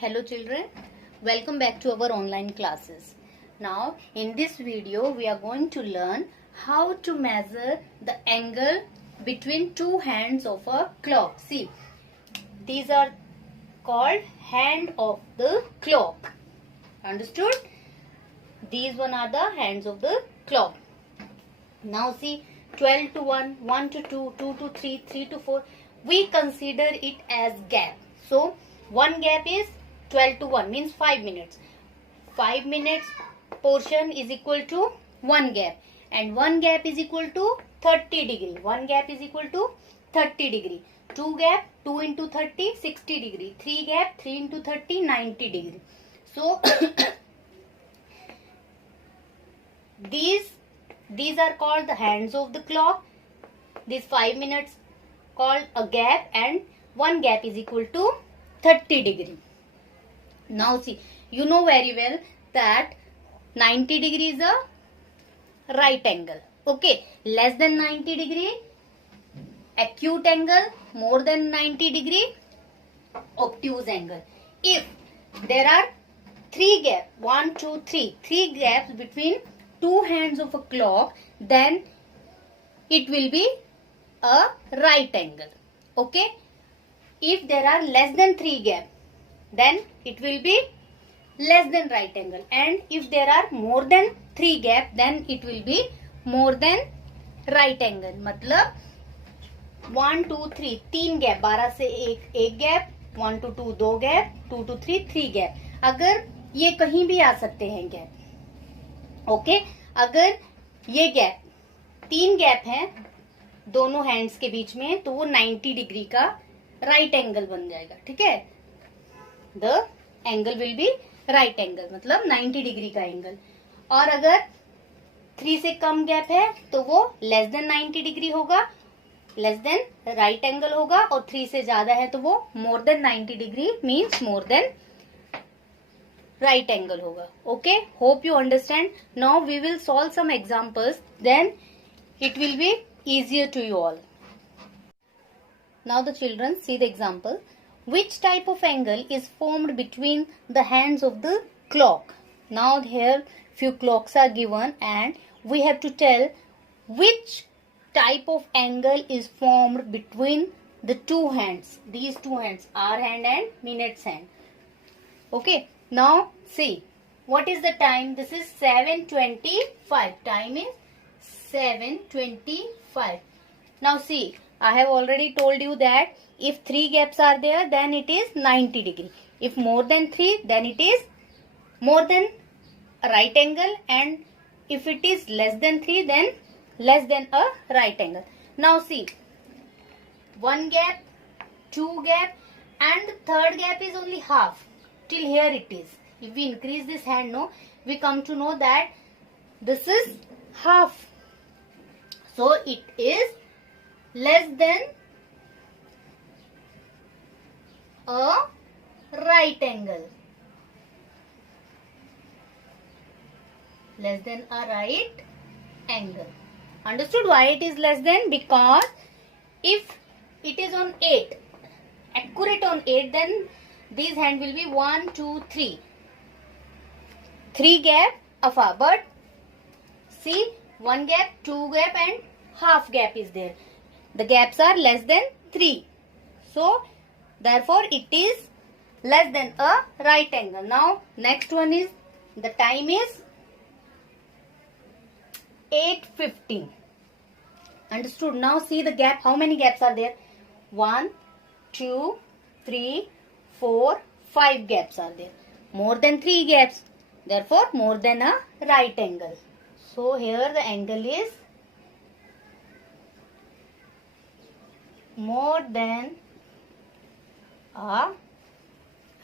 Hello children, welcome back to our online classes. Now in this video we are going to learn how to measure the angle between two hands of a clock. See, these are called hand of the clock. Understood? These one are the hands of the clock. Now see, 12 to 1, 1 to 2, 2 to 3, 3 to 4. We consider it as gap. So one gap is 12 to 1 means 5 minutes. 5 minutes portion is equal to 1 gap. And 1 gap is equal to 30 degree. 1 gap is equal to 30 degree. 2 gap, 2 into 30, 60 degree. 3 gap, 3 into 30, 90 degree. So, these are called the hands of the clock. These 5 minutes called a gap, and 1 gap is equal to 30 degree. Now see, you know very well that 90 degree is a right angle. Okay, less than 90 degree acute angle, more than 90 degree obtuse angle. If there are 3 gaps, 1, 2, 3, 3 gaps between two hands of a clock, then it will be a right angle. Okay, if there are less than 3 gaps, then it will be less than right angle, and if there are more than 3 gaps, then it will be more than right angle. मतलब 1, 2, 3 3 gap, 12 से एक gap, 1 to 2 2 gap, 2 to 3 3 gap. अगर ये कहीं भी आ सकते हैं gap. Okay, अगर ये गैप 3 गैप है दोनों हैंड्स के बीच में, तो वो 90 डिग्री का राइट एंगल बन जाएगा. ठीक है, the angle will be right angle, मतलब 90 डिग्री का एंगल. और अगर 3 से कम गैप है तो वो लेस देन 90 डिग्री होगा, लेस देन राइट एंगल होगा. और 3 से ज्यादा है तो वो more than 90 degree means more than right angle होगा. Okay, hope you understand. Now we will solve some examples, then it will be easier to you all. Now the children see the example. Which type of angle is formed between the hands of the clock? Now here few clocks are given and we have to tell which type of angle is formed between the two hands. These two hands, hour hand and minutes hand. Okay, now see, what is the time? This is 7:25. Time is 7:25. Now see, I have already told you that if 3 gaps are there, then it is 90 degree. If more than 3, then it is more than a right angle, and if it is less than 3, then less than a right angle. Now see, 1 gap, 2 gap, and third gap is only half. Till here it is. If we increase this hand, no, we come to know that this is half. So it is less than a right angle. Less than a right angle. Understood why it is less than? Because if it is on 8, accurate on 8, then this hand will be 1, 2, 3. 3 gap afar. But see, 1 gap, 2 gap and half gap is there. The gaps are less than 3. So, therefore, it is less than a right angle. Now, next one is, the time is 8:15. Understood? Now, see the gap. How many gaps are there? 1, 2, 3, 4, 5 gaps are there. More than 3 gaps. Therefore, more than a right angle. So, here the angle is more than a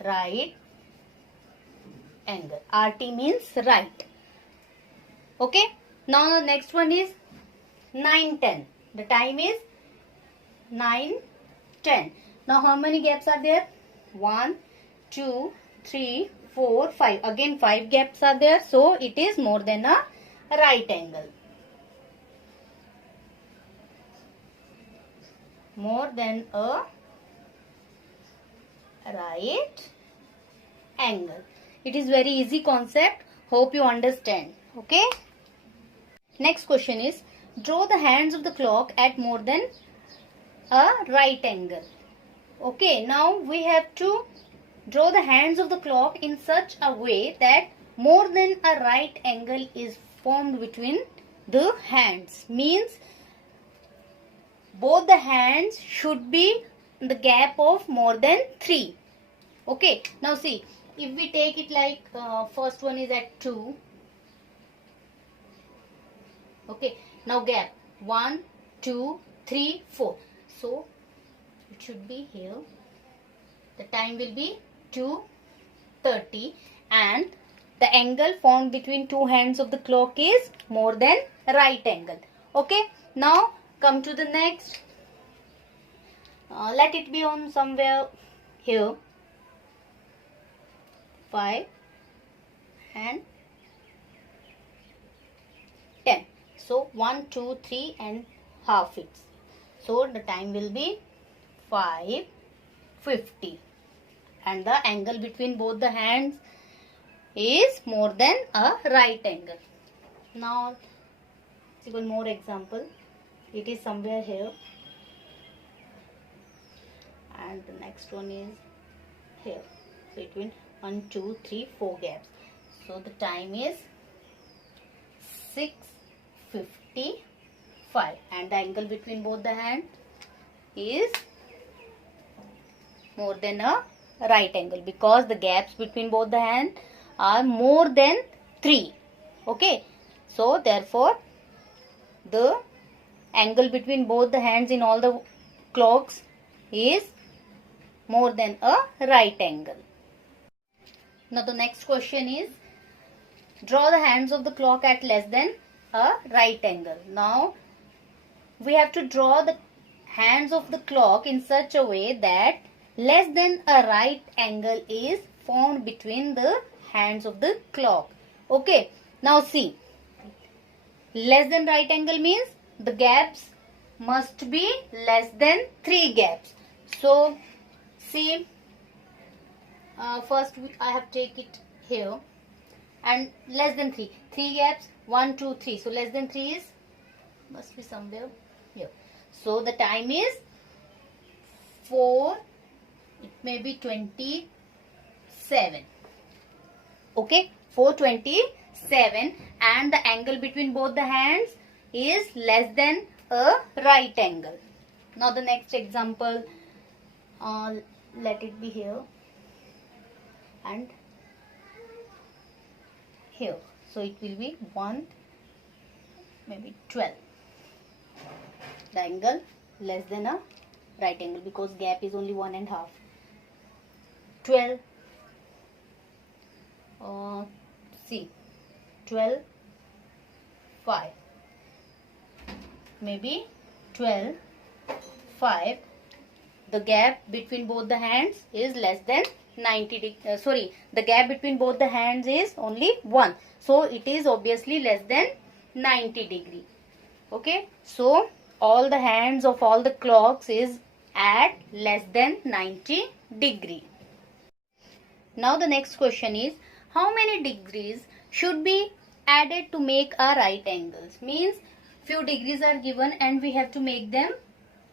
right angle. RT means right. Okay. Now the next one is 9:10. The time is 9:10. Now how many gaps are there? 1, 2, 3, 4, 5. Again 5 gaps are there. So it is more than a right angle. More than a right angle. It is very easy concept. Hope you understand. Okay. Next question is, draw the hands of the clock at more than a right angle. Okay, now we have to draw the hands of the clock in such a way that more than a right angle is formed between the hands. Means both the hands should be in the gap of more than 3. Okay, now see, if we take it like first one is at 2. Okay, now gap 1, 2, 3, 4. So it should be here. The time will be 2:30 and the angle formed between two hands of the clock is more than right angle. Okay, now come to the next. Let it be on somewhere here. 5 and 10. So 1, 2, 3 and half it. So the time will be 5:50 and the angle between both the hands is more than a right angle. Now see one more example. It is somewhere here and the next one is here. Between 1, 2, 3, 4 gaps. So the time is 6:55 and the angle between both the hands is more than a right angle because the gaps between both the hands are more than 3. Okay, so therefore the angle between both the hands in all the clocks is more than a right angle. Now the next question is, draw the hands of the clock at less than a right angle. Now we have to draw the hands of the clock in such a way that less than a right angle is formed between the hands of the clock. Okay, now see, less than right angle means the gaps must be less than 3 gaps. So see, first I have take it here and less than 3 gaps, 1, 2, 3. So less than 3 is must be somewhere here. So the time is 4, it may be 27. Okay, 4:27 and the angle between both the hands is less than a right angle. Now the next example, let it be here and here. So it will be 1, maybe 12. The angle less than a right angle because gap is only 1.5. 12. See, 12, 5. Maybe 12, 5. The gap between both the hands is less than 90 sorry, the gap between both the hands is only 1. So it is obviously less than 90 degree. Okay, so all the hands of all the clocks is at less than 90 degree. Now the next question is, how many degrees should be added to make a right angles? Means few degrees are given and we have to make them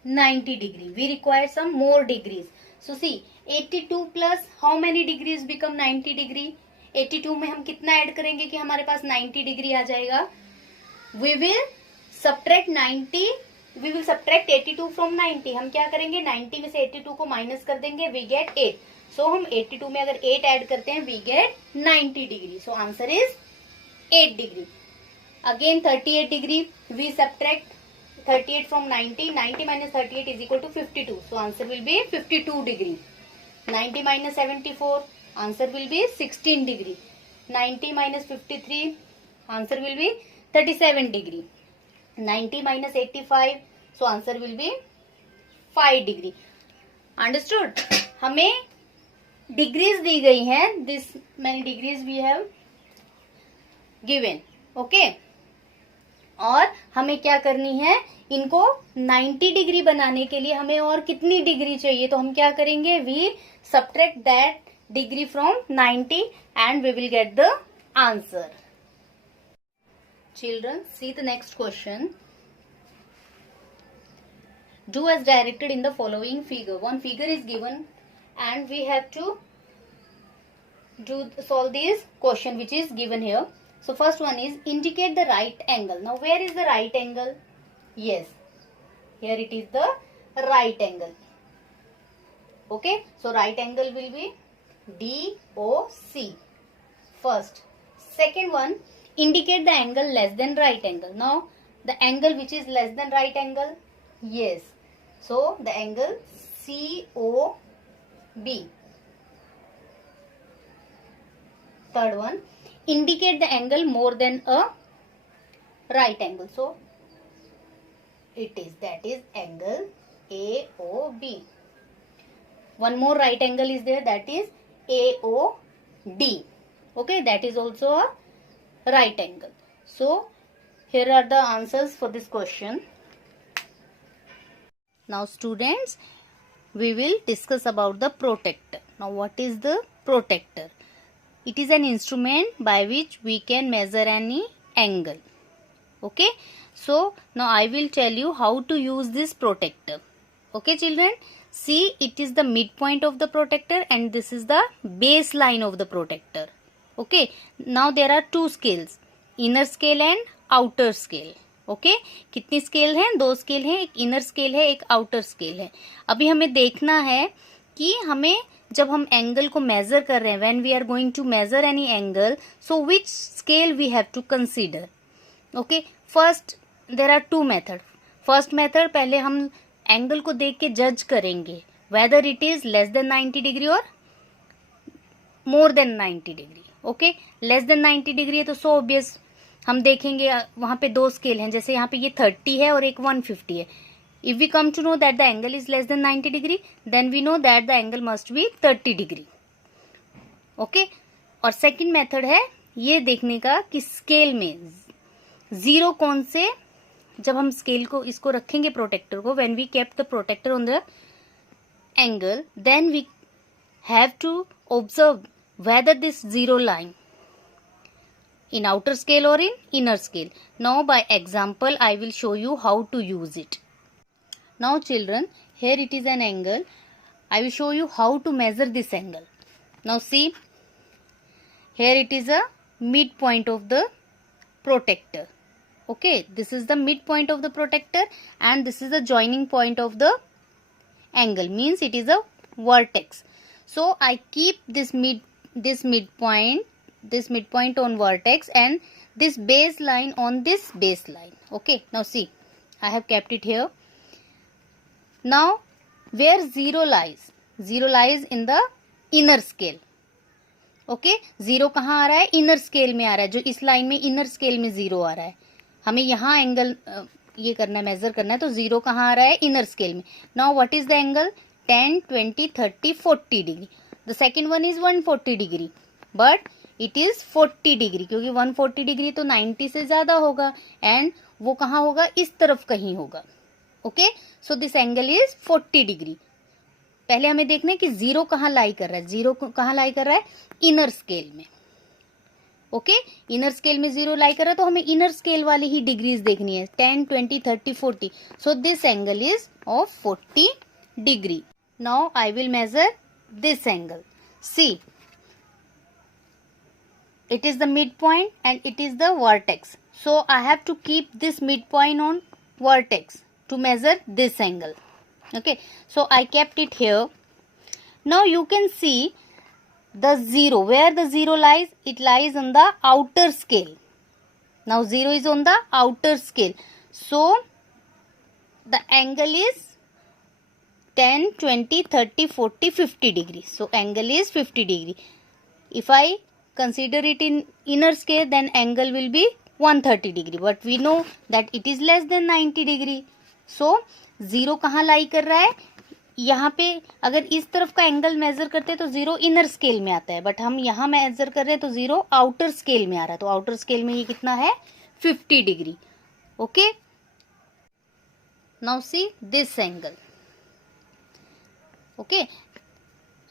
90 degree. We require some more degrees. So see, 82 plus how many degrees become 90 degree? 82 में हम कितना add करेंगे कि हमारे पास 90 degree आ जाएगा? We will subtract 90. We will subtract 82 from 90. हम क्या करेंगे? 90 में से 82 को माइनस कर देंगे. We get 8. So हम 82 में अगर 8 ऐड करते हैं, we get 90 degree. So answer is 8 degree. Again 38 degree. We subtract 38 from 90. 90 minus 38 is equal to 52. So answer will be 52 degree. 90 minus 74. Answer will be 16 degree. 90 minus 53. Answer will be 37 degree. 90 minus 85. So answer will be 5 degree. Understood? हमें degrees दी गई हैं. This many degrees we have given. Okay, और हमें क्या करनी है? इनको 90 डिग्री बनाने के लिए हमें और कितनी डिग्री चाहिए? तो हम क्या करेंगे? We subtract that degree from 90 and we will get the answer. Children, see the next question. Do as directed in the following figure. One figure is given and we have to solve this question which is given here. So first one is indicate the right angle. Now where is the right angle? Yes, here it is the right angle. Okay, so right angle will be DOC. First. Second one, indicate the angle less than right angle. Now the angle which is less than right angle, yes, so the angle COB. Third one, indicate the angle more than a right angle. So that is angle AOB. One more right angle is there, that is AOD. Okay, that is also a right angle. So here are the answers for this question. Now students, we will discuss about the protractor. Now what is the protractor? It is an instrument by which we can measure any angle. Okay, so now I will tell you how to use this protractor. Okay children, see, it is the midpoint of the protractor and this is the baseline of the protractor. Okay, now there are two scales, inner scale and outer scale. Okay, कितनी scale हैं? दो scale हैं, एक inner scale है, एक outer scale है. अभी हमें देखना है कि हमें जब हम एंगल को मेजर कर रहे हैं, when we are going to measure any angle, so which scale we have to consider. Okay, first there are two method. First method, पहले हम एंगल को देख के जज करेंगे whether it is less than 90 degree और more than 90 degree. Okay, less than 90 degree है तो सो ऑब्वियस हम देखेंगे वहां पे दो स्केल हैं, जैसे यहाँ पे ये 30 है और एक 150 है. If we come to know that the angle is less than 90 degree, then we know that the angle must be 30 degree. Okay, और सेकंड मेथड है ये देखने का कि स्केल में जीरो कौन से, जब हम स्केल को इसको रखेंगे प्रोटेक्टर को, when we kept the protractor on the angle, then we have to observe whether this zero line in outer scale or in inner scale. Now by example I will show you how to use it. Now children, here it is an angle. I will show you how to measure this angle. Now see, here it is a midpoint of the protractor. Okay, this is the midpoint of the protractor and this is the joining point of the angle, means it is a vertex. So I keep this midpoint on vertex and this baseline on this baseline. Okay, now see, I have kept it here. Now where zero lies in the inner scale. Okay, zero कहाँ आ रहा है? Inner scale में आ रहा है. जो इस line में inner scale में जीरो आ रहा है, हमें यहाँ एंगल ये करना है, मेजर करना है, तो जीरो कहाँ आ रहा है? इनर स्केल में. Now what is the angle? 10, 20, 30, 40 degree. The second one is 140 degree, but it is 40 degree, क्योंकि 140 डिग्री तो 90 से ज्यादा होगा एंड वो कहाँ होगा? इस तरफ कहीं होगा. Okay, so this angle is 40 degree. पहले हमें देखना है कि जीरो कहाँ लाई कर रहा है. जीरो कहाँ लाई कर रहा है? इनर स्केल में. ओके, इनर स्केल में जीरो लाई कर रहा है तो हमें इनर स्केल वाली ही डिग्रीज देखनी है, 10, 20, 30, 40. So this angle is of 40 degree. Now I will measure this angle. See, it is the midpoint and it is the vertex. So I have to keep this midpoint on vertex to measure this angle. Okay, so I kept it here. Now you can see the zero. Where the zero lies? It lies on the outer scale. Now zero is on the outer scale. So the angle is 10, 20, 30, 40, 50 degree. So angle is 50 degree. If I consider it in inner scale, then angle will be 130 degree. But we know that it is less than 90 degree. So zero कहाँ लाई कर रहा है? यहाँ पे अगर इस तरफ का एंगल मेजर करते हैं तो जीरो इनर स्केल में आता है, बट हम यहाँ मेजर कर रहे हैं तो जीरो आउटर स्केल में आ रहा है. तो आउटर स्केल में ये कितना है? 50 degree. Okay, now see this angle. Okay,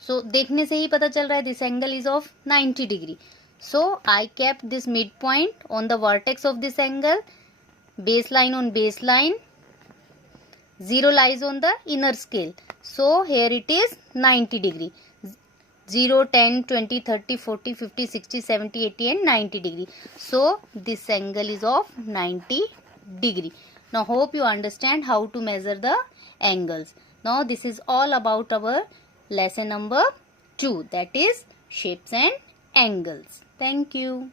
So देखने से ही पता चल रहा है this angle is of 90 degree. So I kept this midpoint on the vertex of this angle, baseline on baseline, 0 lies on the inner scale. So here it is 90 degree. 0, 10, 20, 30, 40, 50, 60, 70, 80 and 90 degree. So this angle is of 90 degree. Now hope you understand how to measure the angles. Now this is all about our lesson number 2, that is shapes and angles. Thank you.